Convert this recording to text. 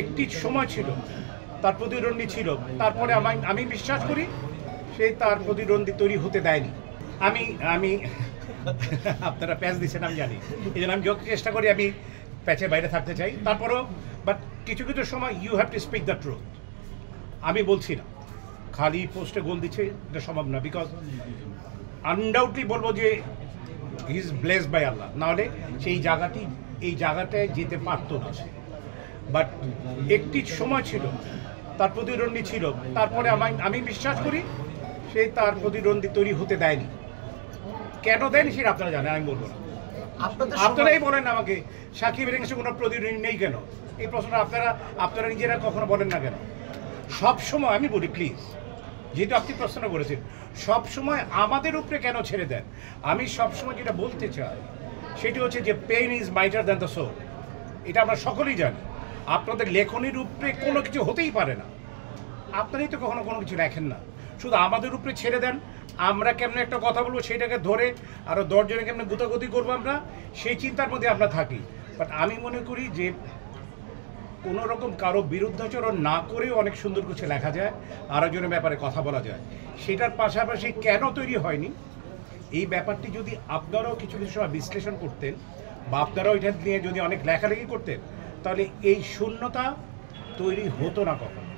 একটি সময় ছিল তার প্রতিদ্বন্দ্বী ছিল, তারপরে আমি বিশ্বাস করি সে তার প্রতিদ্বন্দ্বী তৈরি হতে দেয়নি। আমি আমি আপনারা প্যাচ দিচ্ছেন আমি জানি, এই জন্য আমি যত চেষ্টা করি আমি প্যাচের বাইরে থাকতে চাই। তারপরেও বাট কিছু কিছু সময় you have to speak the truth. আমি বলছি না খালি পোস্টে গোল দিচ্ছে, এটা সম্ভব না, বিকজ আনডাউটলি বলবো যে হি ইজ ব্লেসড বাই আল্লাহ, নাহলে সেই এই জায়গাটায় যেতে পারতো না সে। বাট একটি সময় ছিল তার প্রতিদ্বন্দ্বী ছিল, তারপরে আমি বিশ্বাস করি সে তার প্রতিদ্বন্দ্বী তৈরি হতে দেয়নি। কেন দেয়নি সেটা আপনারা জানেন, আমি বলবো না। আপনারাই বলেন আমাকে সাকিবের কাছে কোনো প্রতিদ্বন্দ্বী নেই কেন, এই প্রশ্নটা আপনারা নিজেরা কখনো বলেন না কেন? সব সময় আমি বলি প্লিজ, যেহেতু আপনি প্রশ্নটা করেছেন, সব সময় আমাদের উপরে কেন ছেড়ে দেন? আমি সবসময় যেটা বলতে চাই সেটি হচ্ছে যে pain is mightier than the soul. এটা আমরা সকলেই জানি। আপনাদের লেখনির উপরে কোনো কিছু হতেই পারে না, আপনারাই তো কখনো কোনো কিছু লেখেন না, শুধু আমাদের উপরে ছেড়ে দেন। আমরা কেমন একটা কথা বলবো সেটাকে ধরে আরও 10 জনে কেমন গুতাগুতি করবো, আমরা সেই চিন্তার মধ্যে আমরা থাকি। বাট আমি মনে করি যে কোনো রকম কারো বিরুদ্ধাচরণ না করেও অনেক সুন্দর কিছু লেখা যায়, আরেকজনের ব্যাপারে কথা বলা যায়। সেটার পাশাপাশি কেন তৈরি হয়নি এই ব্যাপারটি যদি আপনারাও কিছু কিছু সময় বিশ্লেষণ করতেন বা আপনারাও এটা নিয়ে যদি অনেক লেখালেখি করতেন, তাহলে এই শূন্যতা তৈরি হতো না কখনো।